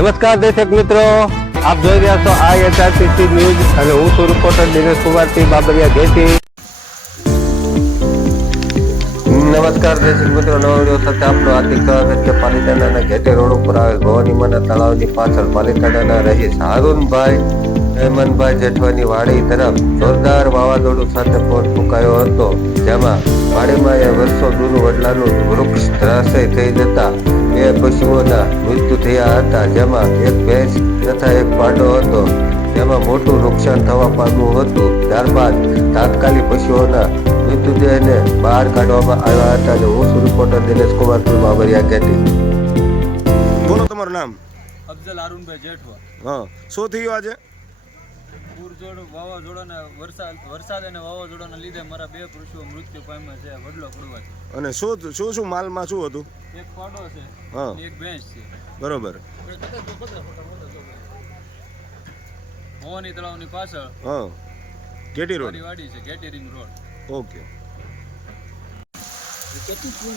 નમસ્કાર દર્શક મિત્રો, આપ જોઈ રહ્યા છો આ એચઆરટીસી ન્યૂઝ અને હું છું રિપોર્ટર દિનેશ કુમારસિંહ બાબરિયા. ઘેટી નમસ્કાર દર્શક મિત્રો, નવ વીડિયો સાથે આપનું હાર્દિક સ્વાગત છે. પાલિતાણાના ઘેટે રોડ ઉપર આવેલ ભવાની મને તળાવની પાછળ પાલિતાણાના રહીશ હારૂનભાઈ હેમનભાઈ જેઠવાની વાડી તરફ જોરદાર વાવાઝોડું સાથે ફોન ફૂંકાયો હતો જેમાં વાડીમાં એ વર્ષો જૂનું વડલાનું વૃક્ષ ધરાશય થઈ જતા બે પશુઓના મૃત્યુ થયા હતા જેમાં એક ભેંસ તથા એક પાડો હતો. જેમાં મોટું નુકસાન થવા પામ્યું હતું. ત્યારબાદ તાત્કાલિક પશુઓના મૃતદેહને બહાર કાઢવામાં આવ્યા હતા અને હું છું રિપોર્ટર દિનેશ કુમાર બાબરિયા કેટી બોલો તમારું નામ? અફઝલ અરુણભાઈ જેઠવા. હા શું થયું આજે? પૂરજોડ વાવાઝોડાના વરસાદ વરસાદ અને વાવાઝોડાના લીધે મારા બે પૃષ્ઠો મૃત્યુ પામ્યા છે વડલો પડવાથી અને શું શું શું માલમાં શું હતું? એક પાડો છે હા. એક ભેંસ છે. બરોબર. ભવાની તળાવની પાછળ હા. KT road. વાડી છે કેટી રિંગ રોડ. ઓકે. કેટલી ફૂલ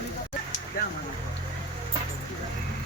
Thank you.